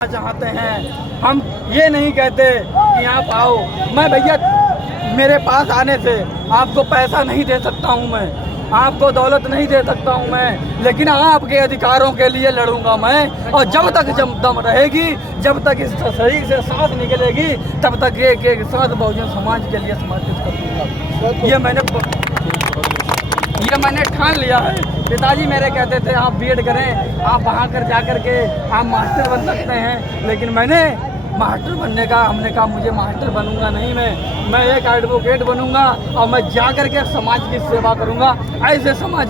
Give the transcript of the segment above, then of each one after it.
चाहते हैं। हम ये नहीं कहते कि आप आओ। मैं भैया मेरे पास आने से आपको पैसा नहीं दे सकता हूँ, मैं आपको दौलत नहीं दे सकता हूँ मैं, लेकिन आपके अधिकारों के लिए लड़ूंगा मैं। और जब तक दम रहेगी, जब तक इस शरीर से सांस निकलेगी, तब तक एक साथ बहुजन समाज के लिए समर्पित कर दूंगा। ये मैंने ठान लिया है। पिताजी मेरे कहते थे आप बीएड करें, आप वहाँ कर जा कर के आप मास्टर बन सकते हैं, लेकिन मैंने मास्टर बनने का हमने कहा मुझे मास्टर बनूंगा नहीं, मैं एक एडवोकेट बनूंगा और मैं जा कर के समाज की सेवा करूंगा। ऐसे समाज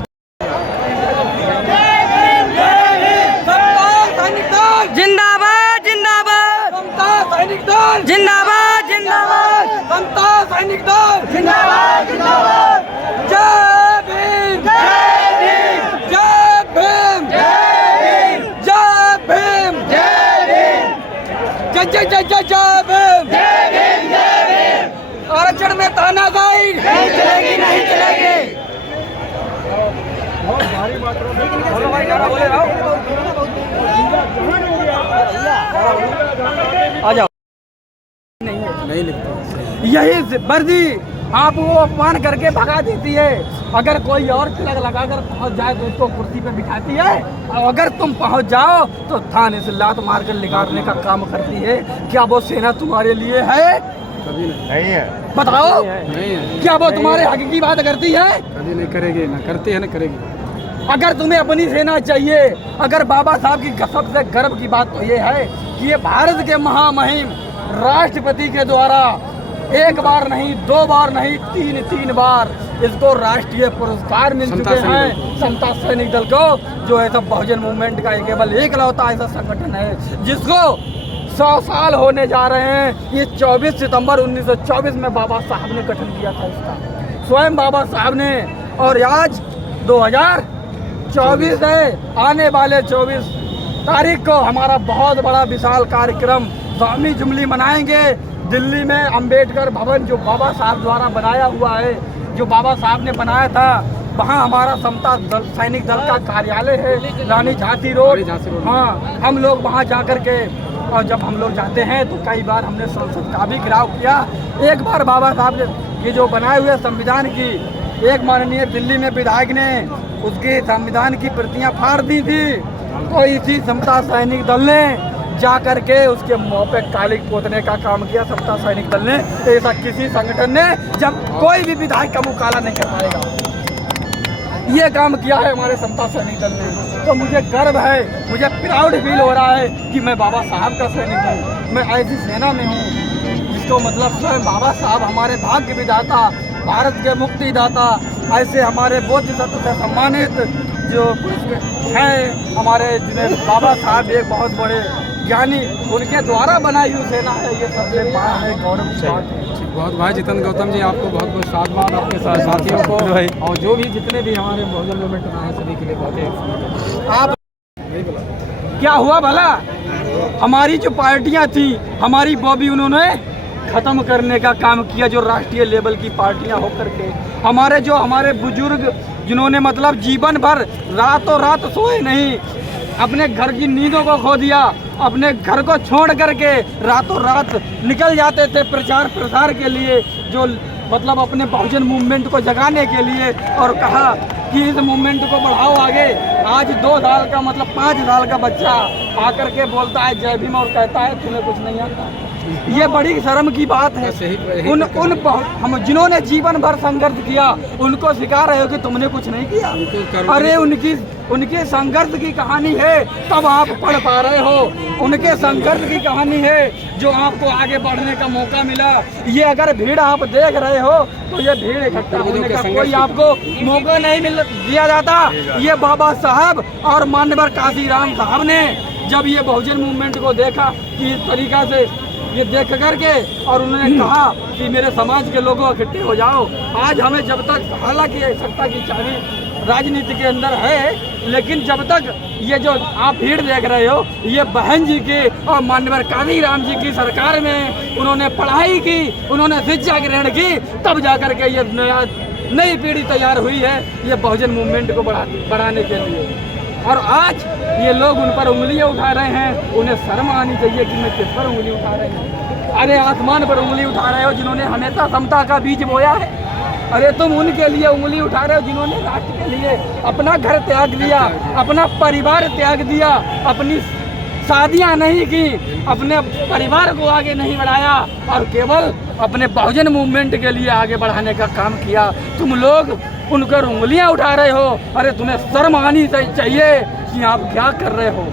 जिंदाबाद जिंदाबाद समता सैनिक दल जिंदाबाद जिंदाबाद समता सैनिक दल जिंदाबाद जिंदाबाद जय भीम जय भीम जय भीम जय भीम जय जय जय जय जय भीम जय भीम। आरक्षण में तानाशाही नहीं चलेगी नहीं चलेगी। बोलो भाई गाना बोले आओ आ जाओ। नहीं लिखता यही वर्दी आप वो अपमान करके भगा देती है। अगर कोई और तिलक लगाकर पहुंच जाए तो उसको कुर्सी पे बिठाती है, और अगर तुम पहुंच जाओ तो थाने से लात मारकर निकालने का काम करती है। क्या वो सेना तुम्हारे लिए है? कभी नहीं है। बताओ नहीं है। क्या वो तुम्हारे हक की बात करती है? कभी नहीं करेगी, ना करती है ना करेगी। अगर तुम्हें अपनी सेना चाहिए, अगर बाबा साहब की सबसे गर्व की बात तो ये है कि ये भारत के महामहिम राष्ट्रपति के द्वारा एक बार नहीं, दो बार नहीं, तीन बार इसको राष्ट्रीय पुरस्कार मिल चुके हैं। समता सैनिक दल को, जो है सब बहुजन मूवमेंट का केवल एकलौता ऐसा संगठन है जिसको 100 साल होने जा रहे हैं। ये 24 सितंबर 1924 में बाबा साहब ने गठन किया था इसका, स्वयं बाबा साहब ने। और आज 2024 है, आने वाले 24 तारीख को हमारा बहुत बड़ा विशाल कार्यक्रम स्वामी जुबली मनाएंगे दिल्ली में। अंबेडकर भवन जो बाबा साहब द्वारा बनाया हुआ है, जो बाबा साहब ने बनाया था, वहाँ हमारा समता सैनिक दल का कार्यालय है, रानी झांसी रोड। हाँ, हम लोग वहाँ जा कर के, और जब हम लोग जाते हैं तो कई बार हमने संसद का भी घेराव किया। एक बार बाबा साहब ने ये जो बनाए हुए संविधान की, एक माननीय दिल्ली में विधायक ने उसके संविधान की प्रतियां फाड़ दी थी, तो इसी समता सैनिक दल ने जा कर के उसके मुंह पे कालिक पोतने का काम किया। समता सैनिक दल ने, ऐसा किसी संगठन ने जब कोई भी विधायक का मुंह काला नहीं कर पाएगा, ये काम किया है हमारे समता सैनिक दल ने। तो मुझे गर्व है, मुझे प्राउड फील हो रहा है कि मैं बाबा साहब का सैनिक हूँ, मैं ऐसी सेना में हूँ जिसको मतलब स्वयं बाबा साहब हमारे भाग्य विधाता, भारत के मुक्तिदाता, ऐसे हमारे बोधिसत्व से सम्मानित जो हैं हमारे, जिन्हें बाबा साहब एक बहुत बड़े ज्ञानी, उनके द्वारा बनाई हुई सेना है। ये सबसे बड़ा है गौरव की बात है। बहुत भाई जितेंद्र गौतम जी, आपको बहुत बहुत साधुवाद, आपके साथियों को और जो भी जितने भी हमारे बहुजन मूवमेंट में आए सभी के लिए बहुत। आप क्या हुआ भला, हमारी जो पार्टियां थी हमारी वो भी उन्होंने खत्म करने का काम किया, जो राष्ट्रीय लेवल की पार्टियां होकर के। हमारे बुजुर्ग जिन्होंने मतलब जीवन भर रातों रात सोए नहीं, अपने घर की नींदों को खो दिया, अपने घर को छोड़ करके रातों रात निकल जाते थे प्रचार प्रसार के लिए, जो मतलब अपने बहुजन मूवमेंट को जगाने के लिए, और कहा कि इस मूवमेंट को बढ़ाओ आगे। आज 2 साल का मतलब 5 साल का बच्चा आकर के बोलता है जय भीम और कहता है तुम्हें कुछ नहीं आता। ये बड़ी शर्म की बात है। हम जिन्होंने जीवन भर संघर्ष किया उनको सिखा रहे हो कि तुमने कुछ नहीं किया। अरे उनकी संघर्ष की कहानी है तब आप पढ़ पा रहे हो, उनके संघर्ष की कहानी है जो आपको आगे बढ़ने का मौका मिला। ये अगर भीड़ आप देख रहे हो तो ये भीड़ इकट्ठा होने का कोई आपको मौका नहीं दिया जाता। ये बाबा साहब और मान्यवर काशीराम साहब ने जब ये बहुजन मूवमेंट को देखा कि इस तरीका से ये देख करके, और उन्होंने कहा कि मेरे समाज के लोगों इकट्ठे हो जाओ। आज हमें जब तक, हालांकि सत्ता की चाबी राजनीति के अंदर है, लेकिन जब तक ये जो आप भीड़ देख रहे हो, ये बहन जी की और मान्यवर काशीराम जी की सरकार में उन्होंने पढ़ाई की, उन्होंने शिक्षा ग्रहण की, तब जाकर के ये नई पीढ़ी तैयार हुई है ये बहुजन मूवमेंट को बढ़ाने के लिए। और आज ये लोग उन पर उंगलियां उठा रहे हैं, उन्हें शर्म आनी चाहिए कि मैं किस पर उंगली उठा रहे हैं। अरे आसमान पर उंगली उठा रहे हो जिन्होंने हमेशा समता का बीज बोया है। अरे तुम उनके लिए उंगली उठा रहे हो जिन्होंने राष्ट्र के लिए अपना घर त्याग दिया, अपना परिवार त्याग दिया, अपनी शादियां नहीं की, अपने परिवार को आगे नहीं बढ़ाया और केवल अपने बहुजन मूवमेंट के लिए आगे बढ़ाने का काम किया। तुम लोग उनकर उंगलियां उठा रहे हो। अरे तुम्हें शर्म आनी चाहिए कि आप क्या कर रहे हो।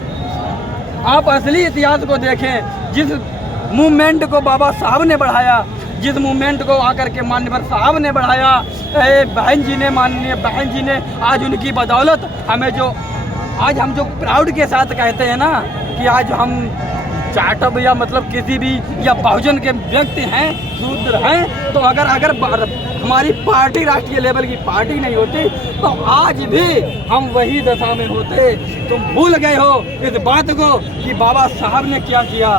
आप असली इतिहास को देखें। जिस मूवमेंट को बाबा साहब ने बढ़ाया, जिस मूवमेंट को आकर के माननीय साहब ने बढ़ाया, बहन जी ने, माननीय बहन जी ने, आज उनकी बदौलत हमें जो आज हम जो प्राउड के साथ कहते हैं ना कि आज हम चाटब या मतलब किसी भी या बहुजन के व्यक्ति हैं, शूद्र हैं, तो अगर हमारी पार्टी राष्ट्रीय लेवल की पार्टी नहीं होती तो आज भी हम वही दशा में होते। तुम भूल गए हो इस बात को कि बाबा साहब ने क्या किया।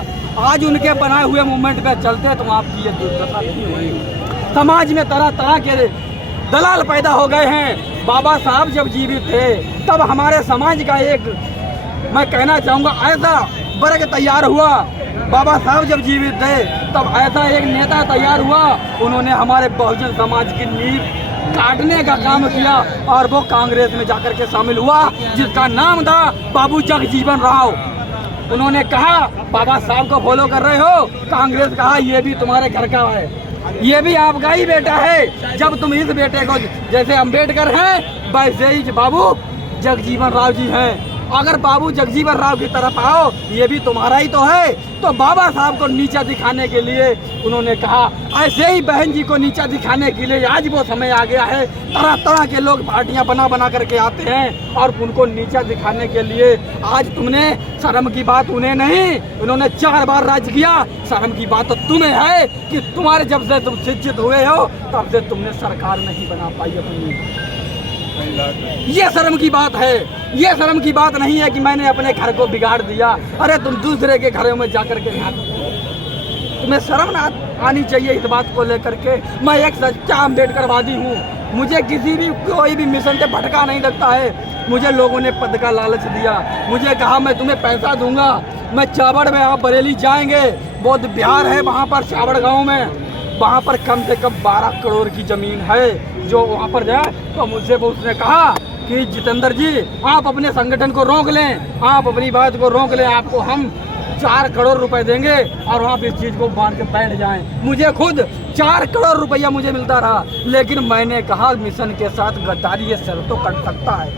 आज उनके बनाए हुए मूवमेंट पे चलते तो आपकी ये दुर्दशा नहीं हुई। समाज में तरह तरह के दलाल पैदा हो गए हैं। बाबा साहब जब जीवित थे तब हमारे समाज का एक, मैं कहना चाहूँगा, ऐसा वर्ग तैयार हुआ। बाबा साहब जब जीवित थे तब ऐसा एक नेता तैयार हुआ, उन्होंने हमारे बहुजन समाज की नींव काटने का काम किया और वो कांग्रेस में जाकर के शामिल हुआ, जिसका नाम था बाबू जगजीवन राव। उन्होंने कहा बाबा साहब को फॉलो कर रहे हो, कांग्रेस कहा ये भी तुम्हारे घर का है, ये भी आपका ही बेटा है। जब तुम इस बेटे को, जैसे अम्बेडकर हैं वैसे ही बाबू जगजीवन राव जी हैं, अगर बाबू जगजीवन राव की तरफ आओ, ये भी तुम्हारा ही तो है। तो बाबा साहब को नीचा दिखाने के लिए उन्होंने कहा, ऐसे ही बहन जी को नीचा दिखाने के लिए आज वो समय आ गया है। तरह तरह के लोग पार्टियां बना करके आते हैं और उनको नीचा दिखाने के लिए आज तुमने, शर्म की बात उन्हें नहीं, उन्होंने 4 बार राज किया। शर्म की बात तो तुम्हें है कि तुम्हारे जब से तुम शिक्षित हुए हो तब से तुमने सरकार नहीं बना पाई अपनी। ये शर्म की बात है। ये शर्म की बात नहीं है कि मैंने अपने घर को बिगाड़ दिया। अरे तुम दूसरे के घरों में जाकर के, तुम्हें शर्म ना आनी चाहिए इस बात को लेकर के। मैं एक सच्चा अम्बेडकरवादी हूँ। मुझे किसी भी कोई भी मिशन से भटका नहीं लगता है। मुझे लोगों ने पद का लालच दिया, मुझे कहा मैं तुम्हें पैसा दूंगा, मैं चावड़ में, आप बरेली जाएंगे, बौद्ध बिहार है वहाँ पर चावड़ गाँव में, वहाँ पर कम से कम 12 करोड़ की ज़मीन है। जो वहाँ पर जाए तो मुझसे वो उसने कहा कि जितेंद्र जी आप अपने संगठन को रोक लें, आप अपनी बात को रोक लें, आपको हम 4 करोड़ रुपए देंगे और आप इस चीज़ को बांध के बैठ जाएं। मुझे खुद 4 करोड़ रुपया मुझे मिलता रहा, लेकिन मैंने कहा मिशन के साथ गद्दारी ये सर तो कट सकता है,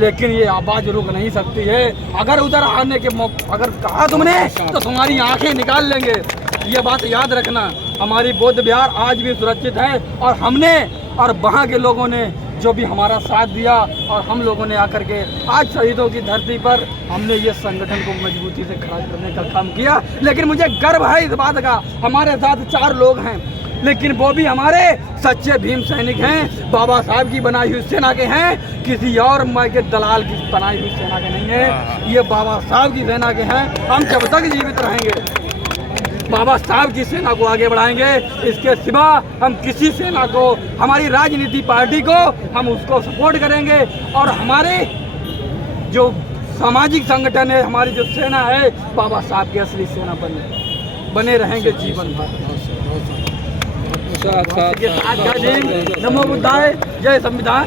लेकिन ये आवाज़ रुक नहीं सकती है। अगर उधर आने के मौके अगर कहा तुमने तो तुम्हारी आंखें निकाल लेंगे। ये बात याद रखना। हमारी बौद्ध बिहार आज भी सुरक्षित है और हमने और वहाँ के लोगों ने जो भी हमारा साथ दिया और हम लोगों ने आकर के आज शहीदों की धरती पर हमने ये संगठन को मजबूती से खड़ा करने का काम किया। लेकिन मुझे गर्व है इस बात का, हमारे साथ 4 लोग हैं, लेकिन वो भी हमारे सच्चे भीम सैनिक हैं, बाबा साहब की बनाई हुई सेना के हैं, किसी और के दलाल की बनाई हुई सेना के नहीं है। ये बाबा साहब की सेना के हैं। हम जब तक जीवित रहेंगे बाबा साहब की सेना को आगे बढ़ाएंगे। इसके सिवा हम किसी सेना को, हमारी राजनीति पार्टी को, हम उसको सपोर्ट करेंगे और हमारे जो सामाजिक संगठन है, हमारी जो सेना है, बाबा साहब की असली सेना बने रहेंगे जीवन भर। नमो बुद्धाय, जय संविधान।